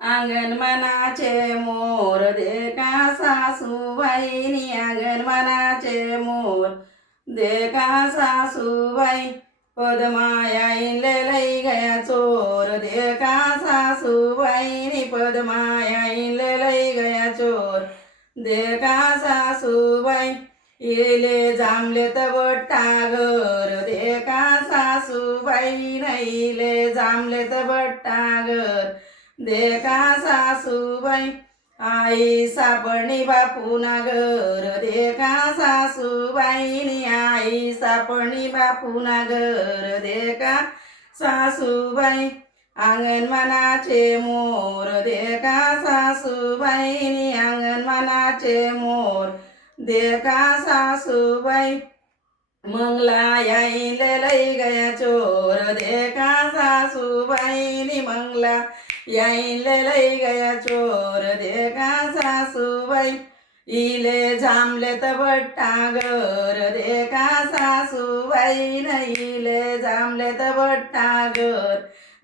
अंगण मनाचे मोर देखा सासूबाईनी अंगण मनाचे मोर देखा सासूबाई पद्मायाईले लई गया चोर देखा सासूबाईनी पद्मायाईले लई गया चोर देखा सासूबाई इले जामले तबट्टा घर देखा सासूबाई इले जामले तबट्टा घर देखा सासूबाई आई सापडणी बापूना घर देखा सासूबाईनी आई सापडणी बापूना घर देखा सासूबाई अंगण मनाचे मोर देखा सासूबाईनी अंगण मनाचे मोर देखा सासूबाई मंगला याईले लई गया चोर देखा सासूबाईनी मंगला याईले लई गया चोर देखा सासूबाई इले जामले तबट्टा घर देखा सासूबाई इले जामले तबट्टा घर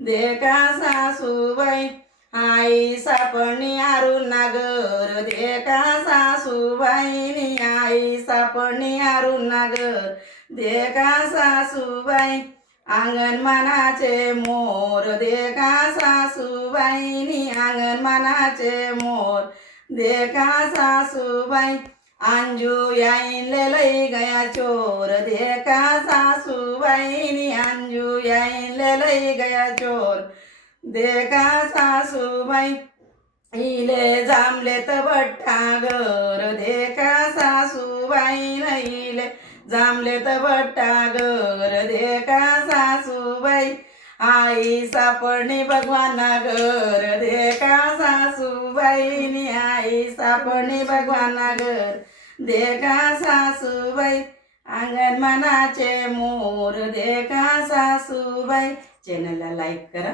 देखा सासूबाई आई सापडणी आरुणा घर देखा सासूबाईनी आई सापडणी आरुणा घर देखा सासूबाई अंगण मनाचे मोर देखा सासूबाईनी अंगण मनाचे मोर देखा सासूबाई अंजू याईले लई गया चोर देखा सासूबाईनी अंजू याईले लई गया चोर देखा सासूबाई इले जामले तबट्टा घर देखा सासूबाई इले जामले तबट्टा घर देखा सासूबाई आई सापडणी भगवाना घर देखा सासूबाईनी आई सापडणी भगवाना घर देखा सासूबाई अंगण मनाचे मोर देखा सासूबाई. चॅनलला लाईक करा.